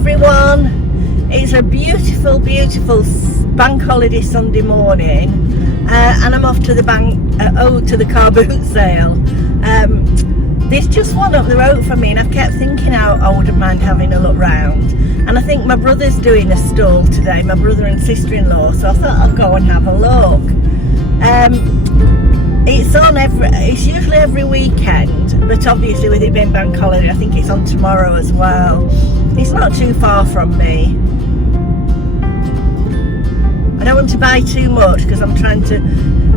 everyone. It's a beautiful, beautiful bank holiday Sunday morning, and I'm off to the to the car boot sale. There's just one up the road from me, and I've kept thinking I wouldn't mind having a look round. And I think my brother's doing a stall today, my brother and sister-in-law, so I thought I'll go and have a look. It's usually every weekend, but obviously with it being bank holiday, I think it's on tomorrow as well. It's not too far from me. I don't want to buy too much because I'm trying to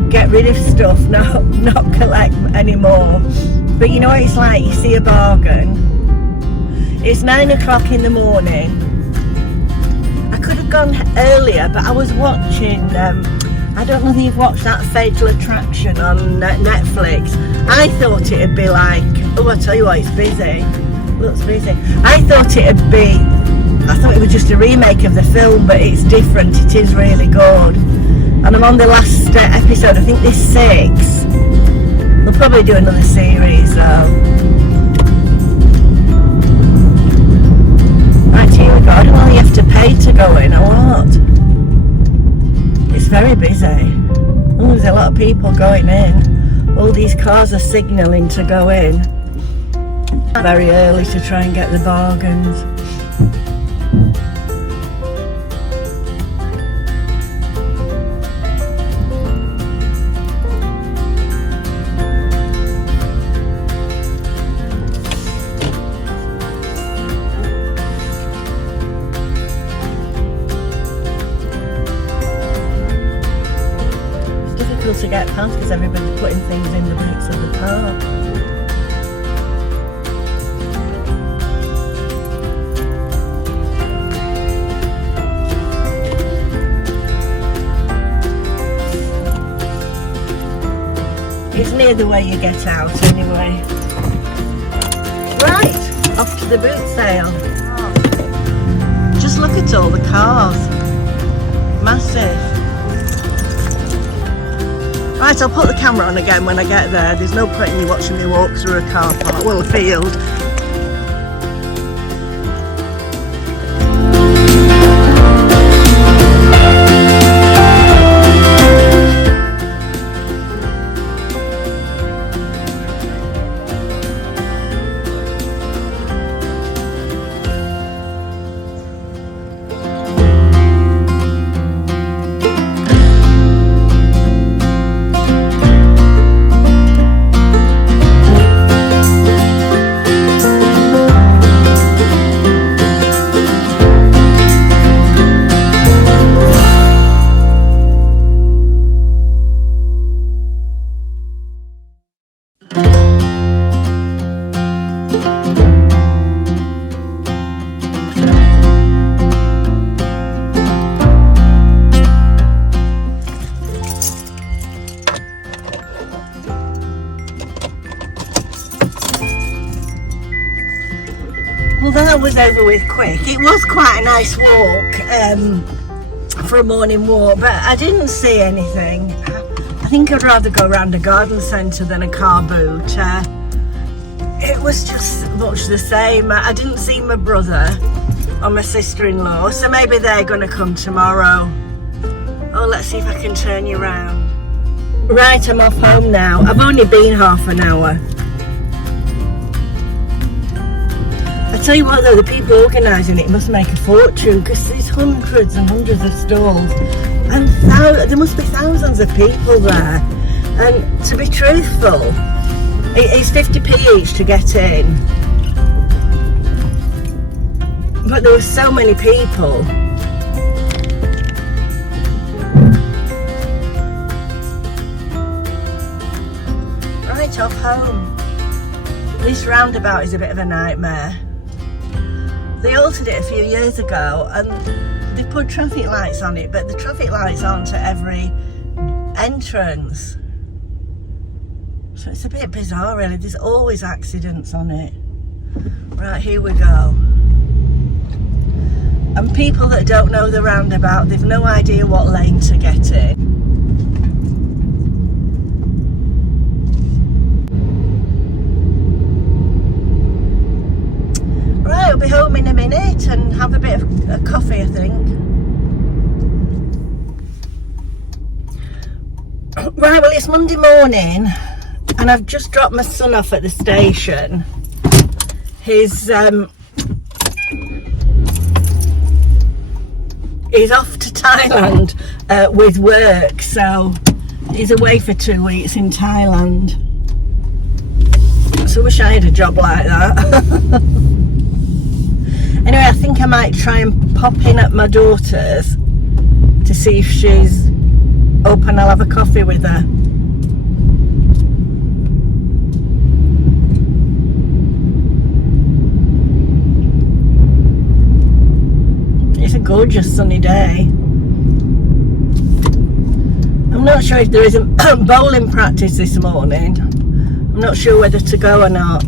get rid of stuff, not collect anymore. But you know what it's like, you see a bargain. It's 9 o'clock in the morning. I could have gone earlier, but I was watching, I don't know if you've watched that Fatal Attraction on Netflix. I thought it'd be like, oh, I tell you what, it's busy. Looks busy. I thought it was just a remake of the film, but it's different. It is really good. And I'm on the last episode, I think there's 6. They'll probably do another series though. Right, here we go. I don't know if you have to pay to go in or what. It's very busy. Oh, there's a lot of people going in. All these cars are signalling to go in. Very early to try and get the bargains. To get past because everybody's putting things in the boots of the car. It's near the way you get out anyway. Right, off to the boot sale. Just look at all the cars. Massive. Right, I'll put the camera on again when I get there. There's no point in you watching me walk through a car park, well, a field. Well, that was over with quick. It was quite a nice walk for a morning walk, but I didn't see anything. I think I'd rather go around a garden centre than a car boot. It was just much the same. I didn't see my brother or my sister-in-law, so maybe they're going to come tomorrow. Oh, let's see if I can turn you around. Right, I'm off home now. I've only been half an hour. I tell you what though, the people organising it must make a fortune because there's hundreds and hundreds of stalls and there must be thousands of people there. And to be truthful, it's 50p each to get in. But there were so many people. Right, off home. This roundabout is a bit of a nightmare. They altered it a few years ago and they put traffic lights on it, but the traffic lights aren't at every entrance. So it's a bit bizarre really, there's always accidents on it. Right, here we go. And people that don't know the roundabout, they've no idea what lane to get in. Right, I'll be home in a minute and have a A coffee, I think. Right, well, it's Monday morning and I've just dropped my son off at the station. He's off to Thailand with work, so he's away for 2 weeks in Thailand. So I wish I had a job like that. Anyway, I think I might try and pop in at my daughter's to see if she's up and I'll have a coffee with her. It's a gorgeous sunny day. I'm not sure if there is a bowling practice this morning. I'm not sure whether to go or not.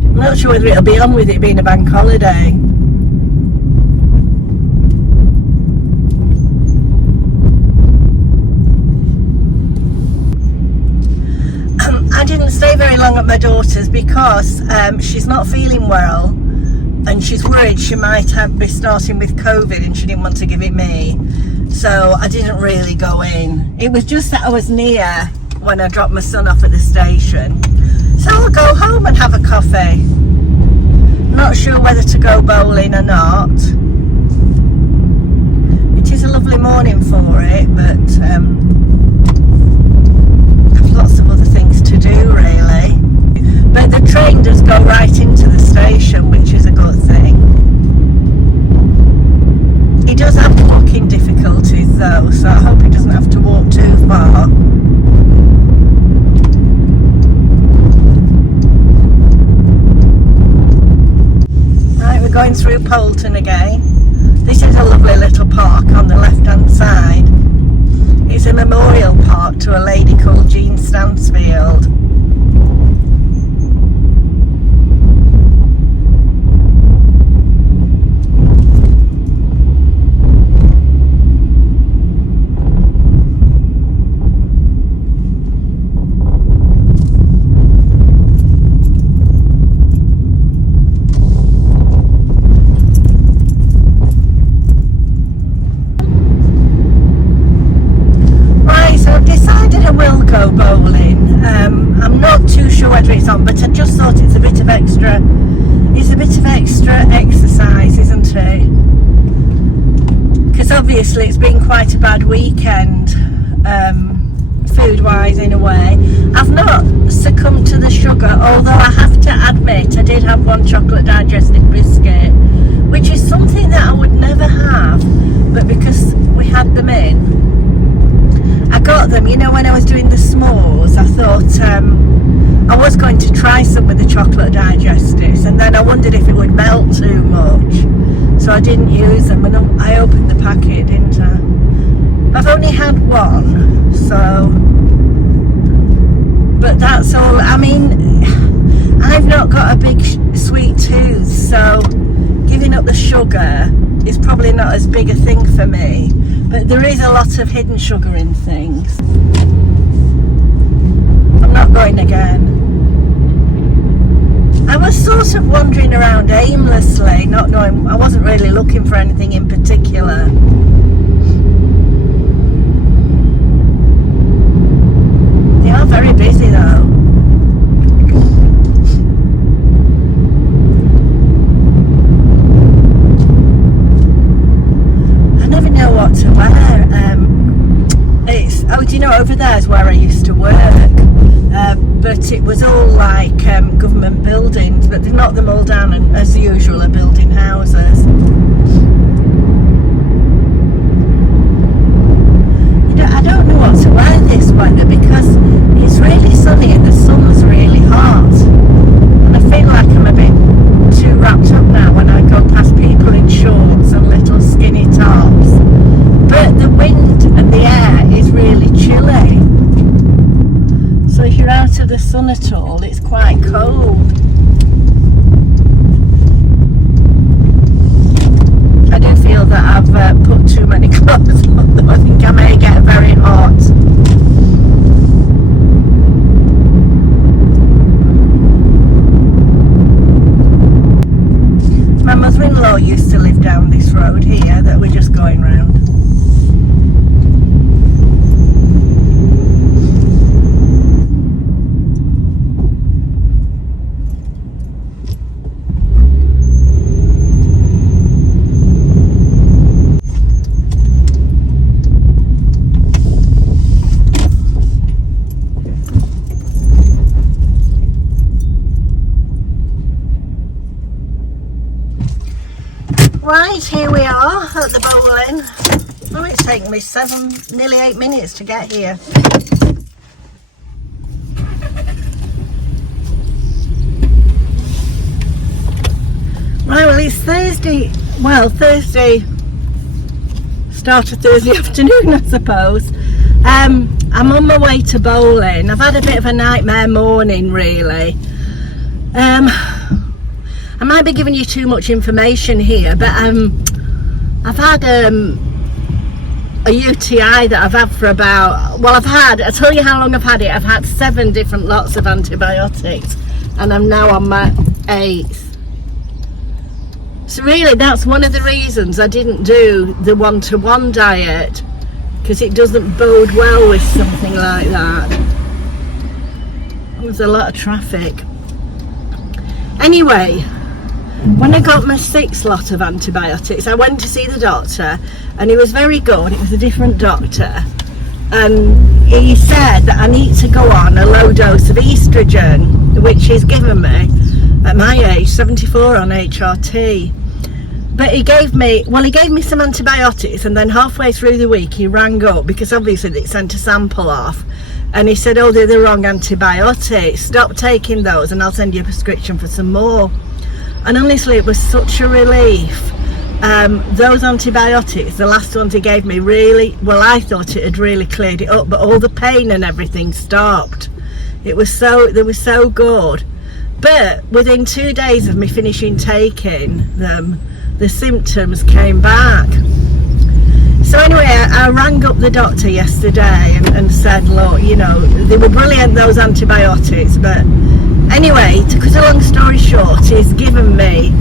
I'm not sure whether it'll be on with it being a bank holiday. I didn't stay very long at my daughter's because she's not feeling well and she's worried she might be starting with COVID and she didn't want to give it me. So I didn't really go in. It was just that I was near when I dropped my son off at the station. So I'll go home and have a coffee. Not sure whether to go bowling or not. It is a lovely morning for it, but I've lots of other things to do really. But the train does go right into the station, which is a good thing. He does have walking difficulties though, so I hope he doesn't have to walk too far. Going through Poulton again. This is a lovely little park on the left hand side. It's a memorial park to a lady called Jean Stansfield. I'm not too sure whether it's on, but I just thought it's a bit of extra exercise, isn't it? Because obviously it's been quite a bad weekend, food wise in a way. I've not succumbed to the sugar, although I have to admit I did have one chocolate digestive biscuit, which is something that I would never have, but because we had them in, I got them, you know, when I was doing the s'mores. I thought I was going to try some with the chocolate digestives, and then I wondered if it would melt too much, so I didn't use them, and I opened the packet, didn't I? I've only had one, so, but that's all. I mean, I've not got a big sweet tooth, so giving up the sugar is probably not as big a thing for me. But there is a lot of hidden sugar in things. I'm not going again. I was sort of wandering around aimlessly, not knowing, I wasn't really looking for anything in particular. They are very busy though. What to wear. Do you know, over there is where I used to work, but it was all like government buildings, but they've knocked them all down and as usual are building houses. You know, I don't know what to wear this weather because it's really sunny and the sun's really hot, and I feel like I'm a bit too wrapped up now when I go past people in shorts and little skinny tops. But the wind and the air is really chilly. So if you're out of the sun at all, it's quite cold. I do feel that I've put too many clothes on, though I think I may get very hot. in-law used to live down this road here that we're just going round. Right, here we are at the bowling. Oh, it's taken me nearly 8 minutes to get here. Right, well, it's Thursday. Well, Thursday, start of Thursday afternoon, I suppose. I'm on my way to bowling. I've had a bit of a nightmare morning, really. I might be giving you too much information here, but I've had a UTI that I've had for about, well, I'll tell you how long I've had it. I've had 7 different lots of antibiotics, and I'm now on my 8th. So really, that's one of the reasons I didn't do the 1-to-1 diet, because it doesn't bode well with something like that. There's a lot of traffic. Anyway, when I got my 6th lot of antibiotics, I went to see the doctor, and he was very good. It was a different doctor, and he said that I need to go on a low dose of estrogen, which he's given me at my age, 74, on HRT. But he gave me some antibiotics, and then halfway through the week he rang up, because obviously they sent a sample off, and he said, oh, they're the wrong antibiotics, stop taking those and I'll send you a prescription for some more. And honestly, it was such a relief. Those antibiotics, the last ones he gave me, really, well, I thought it had really cleared it up, but all the pain and everything stopped. They were so good. But within 2 days of me finishing taking them, the symptoms came back. So anyway, I rang up the doctor yesterday and said, look, you know, they were brilliant, those antibiotics, but anyway, to cut a long story short, he's given me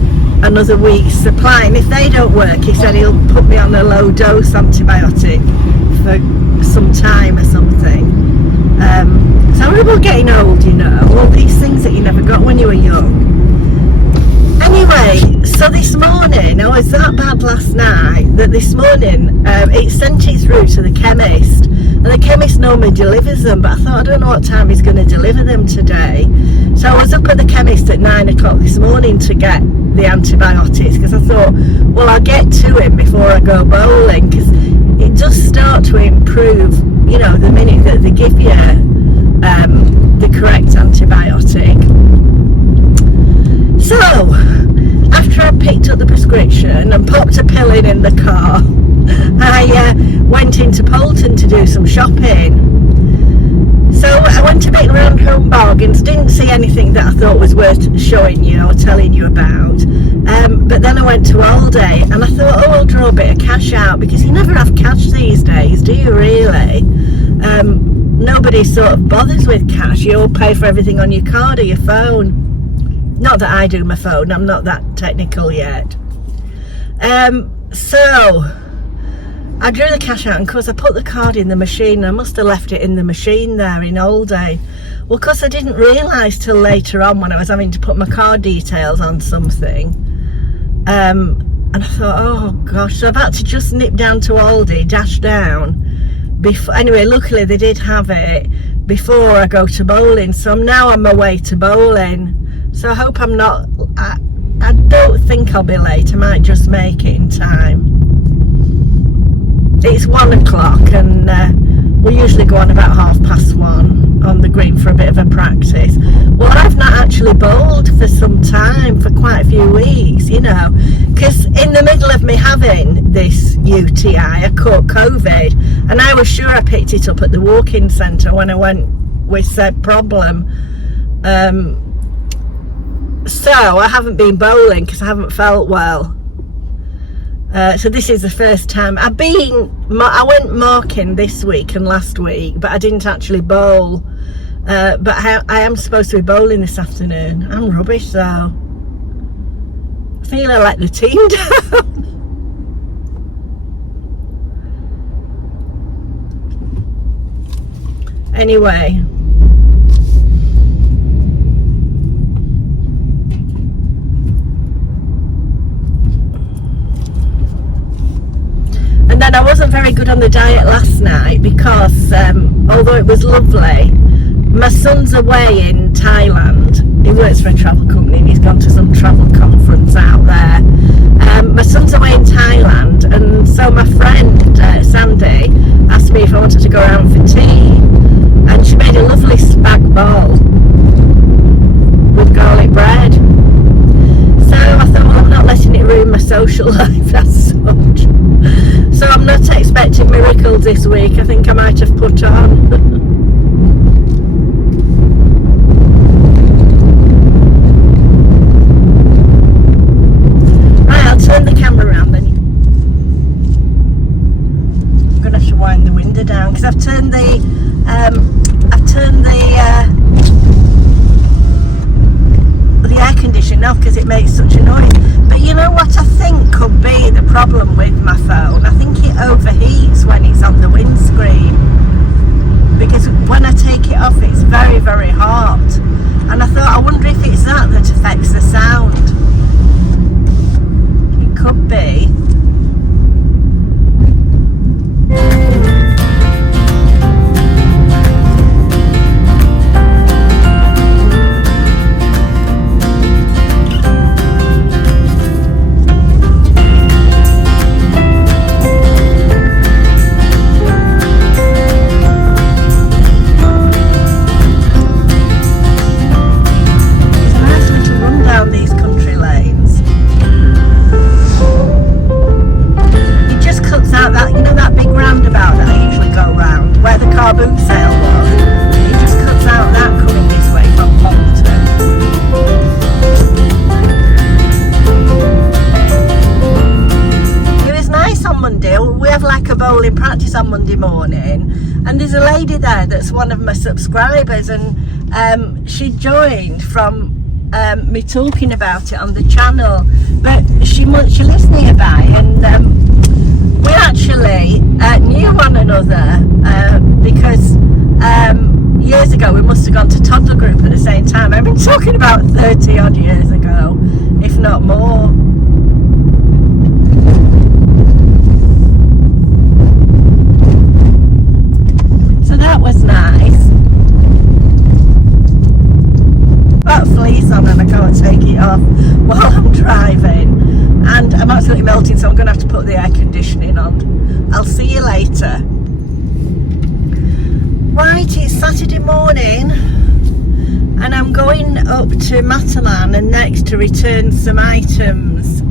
another week's supply, and if they don't work, he said he'll put me on a low dose antibiotic for some time or something. It's horrible getting old, you know, all these things that you never got when you were young. Anyway, so this morning, I was that bad last night that this morning it sent it through to the chemist, and the chemist normally delivers them, but I thought, I don't know what time he's going to deliver them today. So I was up at the chemist at 9 o'clock this morning to get the antibiotics, because I thought, well, I'll get to it before I go bowling, because it does start to improve, you know, the minute that they give you the correct antibiotic. So after I picked up the prescription and popped a pill in the car, I went into Polton to do some shopping. So I went a bit around Home Bargains, didn't see anything that I thought was worth showing you or telling you about. But then I went to Aldi, and I thought, oh, I'll draw a bit of cash out, because you never have cash these days, do you really? Nobody sort of bothers with cash. You all pay for everything on your card or your phone. Not that I do my phone, I'm not that technical yet. So I drew the cash out, and of course I put the card in the machine. I must have left it in the machine there in Aldi. Well, of course I didn't realise till later on, when I was having to put my card details on something. And I thought, oh gosh, so I've had to just nip down to Aldi, dash down. Anyway, luckily they did have it before I go to bowling, so I'm now on my way to bowling. So I hope I'm not, I don't think I'll be late. I might just make it in time. It's 1 o'clock, and we usually go on about 1:30 on the green for a bit of a practice. Well, I've not actually bowled for some time, for quite a few weeks, you know, because in the middle of me having this UTI, I caught COVID, and I was sure I picked it up at the walk-in centre when I went with said problem. So I haven't been bowling because I haven't felt well. So this is the first time I went marking this week and last week, but I didn't actually bowl. But I am supposed to be bowling this afternoon. I'm rubbish though. feel I let the team down. Anyway, and then I wasn't very good on the diet last night because although it was lovely, my son's away in Thailand. He works for a travel company and he's gone to some travel conference out there. My son's away in Thailand, and so my friend Sandy asked me if I wanted to go around for tea, and she made a lovely spag bol with garlic bread. So I thought, well, I'm not letting it ruin my social life as such. So I'm not expecting miracles this week. I think I might have put on. Right, I'll turn the camera around then. I'm gonna have to wind the window down because I've turned the air conditioning off because it makes such a noise. But you know what I think could be the problem with my phone? I think it overheats when it's on the windscreen, because when I take it off it's very, very hot, and I thought, I wonder if it's that affects the sound. It could be. Practice on Monday morning, and there's a lady there that's one of my subscribers, and she joined from me talking about it on the channel, but she lives nearby, and we actually knew one another because years ago we must have gone to toddler group at the same time. I've been talking about 30 odd years ago, if not more. That was nice. Got a fleece on and I can't take it off while I'm driving, and I'm absolutely melting, so I'm going to have to put the air conditioning on. I'll see you later. Right, it's Saturday morning and I'm going up to Matalan and next to return some items.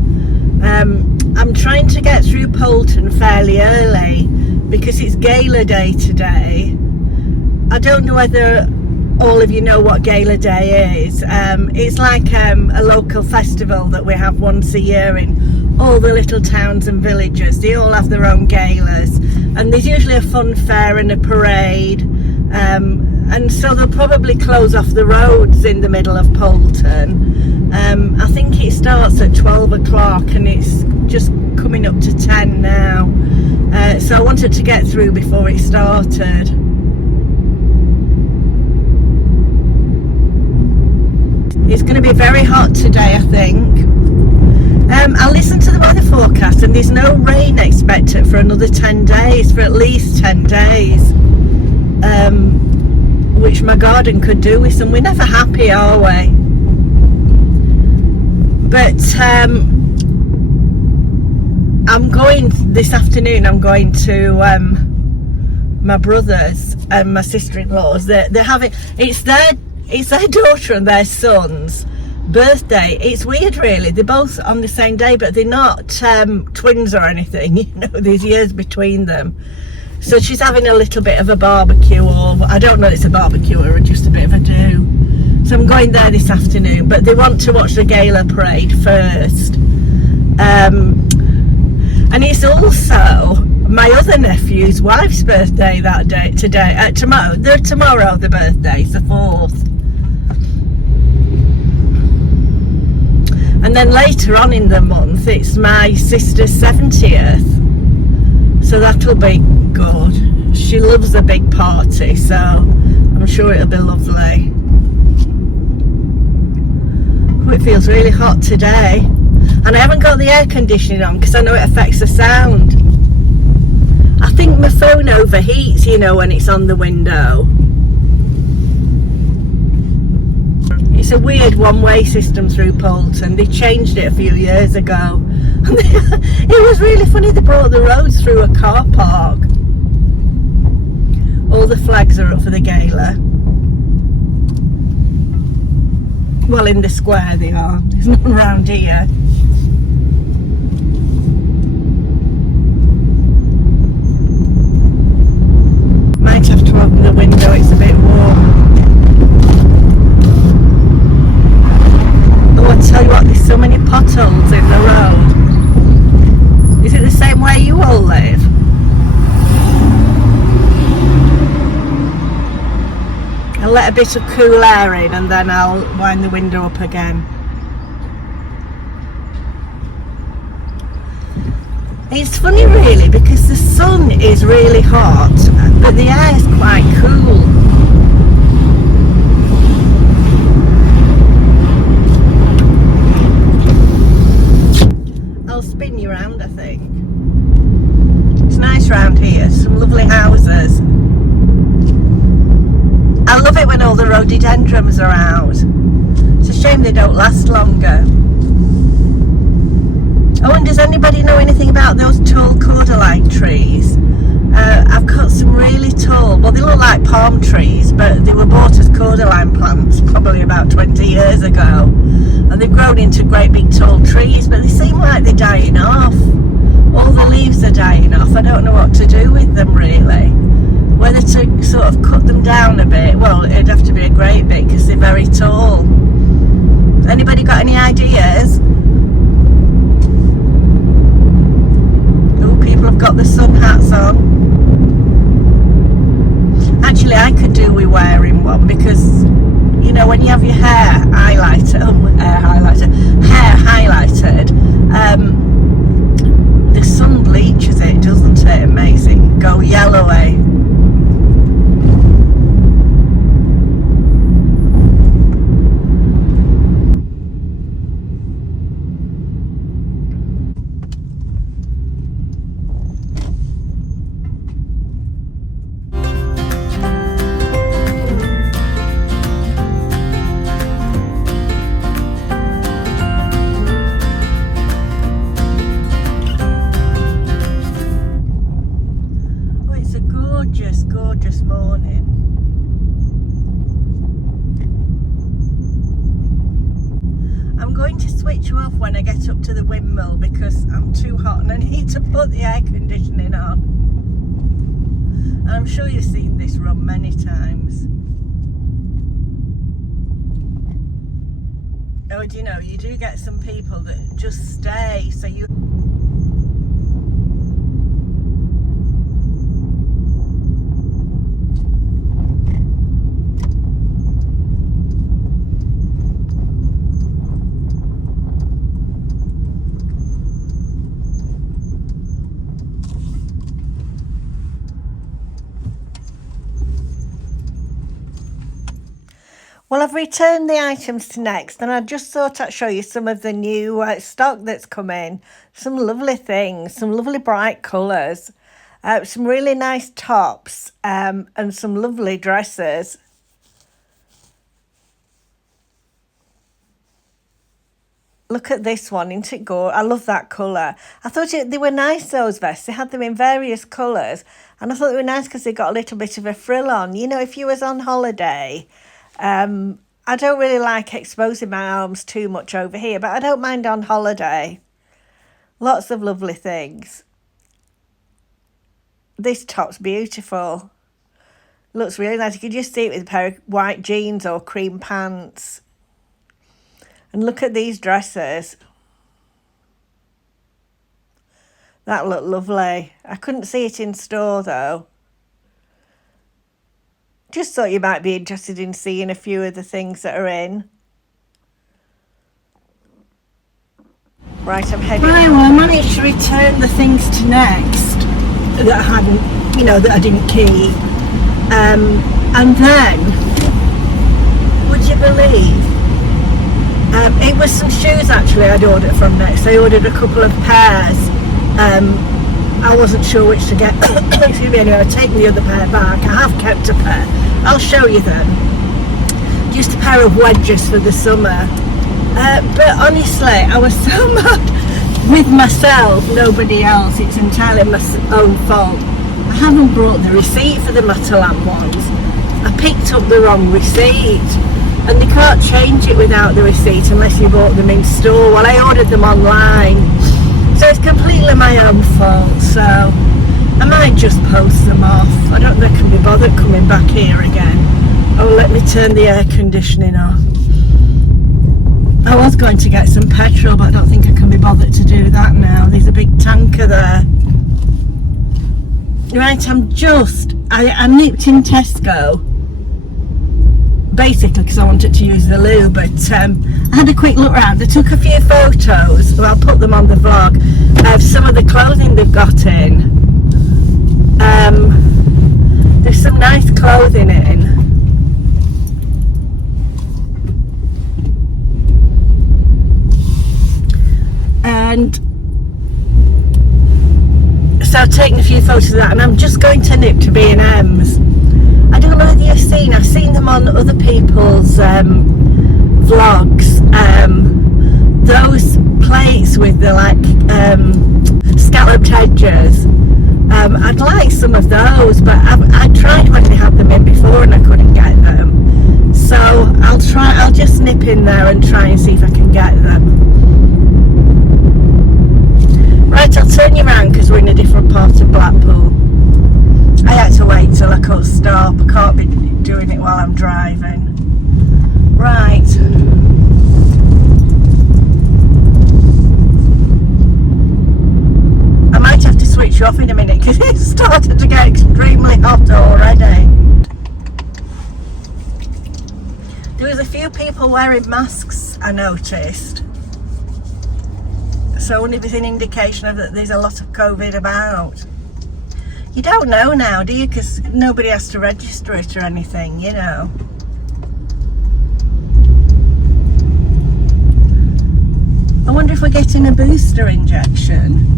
I'm trying to get through Poulton fairly early because it's Gala Day today. I don't know whether all of you know what Gala Day is. It's like a local festival that we have once a year in all the little towns and villages. They all have their own galas, and there's usually a fun fair and a parade, and so they'll probably close off the roads in the middle of Poulton. I think it starts at 12 o'clock and it's just coming up to 10 now, so I wanted to get through before it started. It's going to be very hot today, I think. I listened to the weather forecast and there's no rain expected for another 10 days, for at least 10 days, which my garden could do with some. We're never happy, are we? But I'm going this afternoon, I'm going to my brother's and my sister-in-law's. They're having, it's their daughter and their son's birthday. It's weird really, they're both on the same day but they're not twins or anything, you know, there's years between them. So she's having a little bit of a barbecue, or I don't know if it's a barbecue or just a bit of a do. So I'm going there this afternoon, but they want to watch the Gala parade first. And it's also my other nephew's wife's birthday that day, tomorrow the birthday's the 4th. And then later on in the month, it's my sister's 70th. So that'll be good. She loves a big party, so I'm sure it'll be lovely. Oh, it feels really hot today. And I haven't got the air conditioning on because I know it affects the sound. I think my phone overheats, you know, when it's on the window. It's a weird one-way system through Poulton. They changed it a few years ago. It was really funny, they brought the roads through a car park. All the flags are up for the Gala. Well, in the square they are. There's none around here. Might have to open the window, it's a bit warm. Oh, I tell you what, there's so many potholes in the road. Is it the same way you all live? I'll let a bit of cool air in and then I'll wind the window up again. It's funny really because the sun is really hot but the air is quite cool. I'll spin you around, I think. It's nice round here, some lovely houses. I love it when all the rhododendrons are out. It's a shame they don't last longer. Oh, and does anybody know anything about those tall cordyline trees? I've got some really tall, well they look like palm trees, but they were bought as cordyline plants probably about 20 years ago. And they've grown into great big tall trees, but they seem like they're dying off. All the leaves are dying off. I don't know what to do with them really. Whether to sort of cut them down a bit, well it'd have to be a great bit because they're very tall. Anybody got any ideas? Oh, people have got the sun hats on. Actually I could do with wearing one because, you know, when you have your hair highlighted, hair highlighted, the sun bleaches it, doesn't it? It makes it go yellowy. Gorgeous morning. I'm going to switch you off when I get up to the windmill because I'm too hot and I need to put the air conditioning on. And I'm sure you've seen this run many times. Oh, do you know, you do get some people that just stay, so you... Well, I've returned the items to Next and I just thought I'd show you some of the new stock that's come in. Some lovely things, some lovely bright colours, some really nice tops and some lovely dresses. Look at this one, isn't it gorgeous? I love that colour. I thought they were nice, those vests. They had them in various colours and I thought they were nice because they got a little bit of a frill on. You know, if you was on holiday... I don't really like exposing my arms too much over here, but I don't mind on holiday. Lots of lovely things. This top's beautiful. Looks really nice. You could just see it with a pair of white jeans or cream pants. And look at these dresses. That looked lovely. I couldn't see it in store though. Just thought you might be interested in seeing a few of the things that are in. Right, I'm heading. Right, well, I managed to return the things to Next that I hadn't, you know, that I didn't keep. And then, would you believe? It was some shoes actually I'd ordered from Next. I ordered a couple of pairs. I wasn't sure which to get. Excuse me, anyway, I've taken the other pair back. I have kept a pair. I'll show you them. Just a pair of wedges for the summer. But honestly, I was so mad with myself, nobody else. It's entirely my own fault. I haven't brought the receipt for the Matalan ones. I picked up the wrong receipt, and they can't change it without the receipt unless you bought them in store. Well, I ordered them online, so it's completely my own fault. So I might just post them off. I don't think I can be bothered coming back here again. Oh, let me turn the air conditioning off. I was going to get some petrol, but I don't think I can be bothered to do that now. There's a big tanker there. Right, I nipped in Tesco, basically because I wanted to use the loo, but I had a quick look around. I took a few photos, well, I'll put them on the vlog, of some of the clothing they've got in. There's some nice clothing in. And so I've taken a few photos of that, and I'm just going to nip to B&M's. I don't know whether I've seen them on other people's vlogs, those plates with the like scalloped edges. I'd like some of those, but I tried when they had them in before and I couldn't get them, so I'll just nip in there and try and see if I can get them. Right, I'll turn you around because we're in a different part of Blackpool. I had to wait till I could stop. I can't be doing it while I'm driving. Right. I might have to switch you off in a minute because it started to get extremely hot already. There was a few people wearing masks, I noticed. So I wonder if it's an indication of that there's a lot of COVID about. You don't know now, do you? Because nobody has to register it or anything, you know. I wonder if we're getting a booster injection.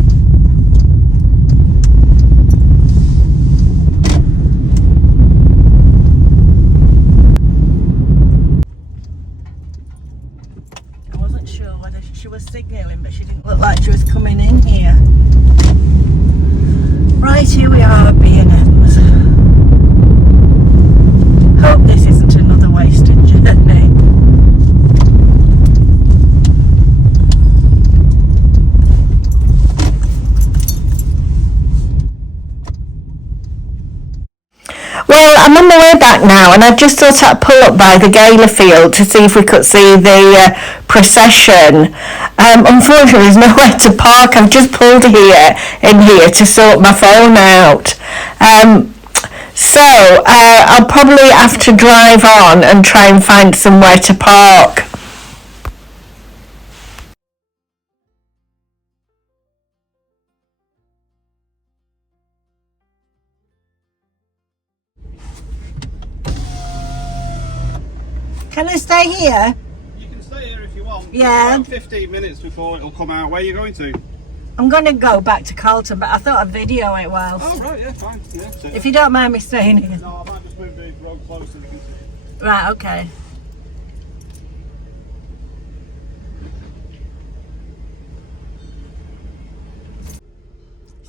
She was signalling, but she didn't look like she was coming in here. Right, here we are at B&M's. Hope this isn't another wasted journey. Well, I'm on my way back now, and I just thought I'd pull up by the Gala field to see if we could see the procession. Unfortunately, there's nowhere to park. I've just pulled in here to sort my phone out. So I'll probably have to drive on and try and find somewhere to park. Can I stay here? You can stay here if you want. Yeah. About 15 minutes before it'll come out. Where are you going to? I'm going to go back to Carlton, but I thought I'd video it whilst. Oh, right, yeah, fine. Yeah, if you don't mind me staying here. No, I might just move the road closer so you can see it. Right, okay.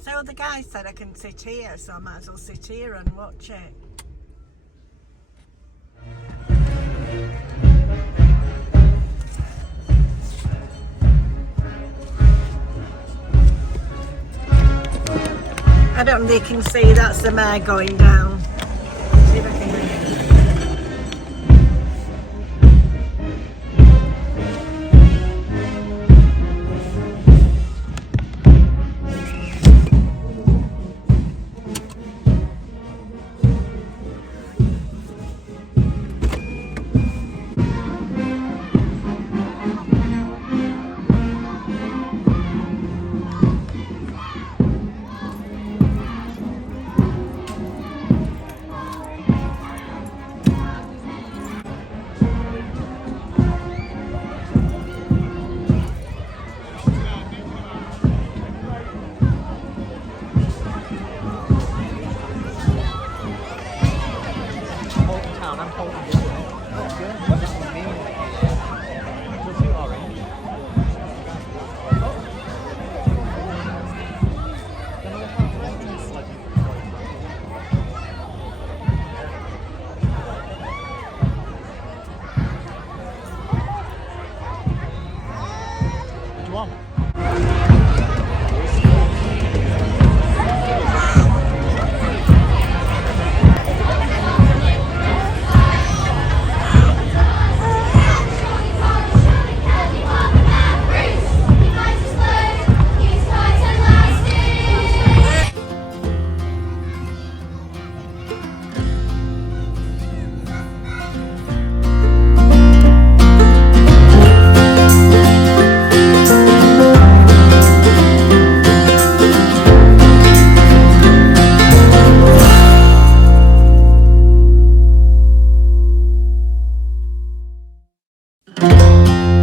So the guy said I can sit here, so I might as well sit here and watch it. I don't think you can see, that's the mare going down. See if I can read it. Bye.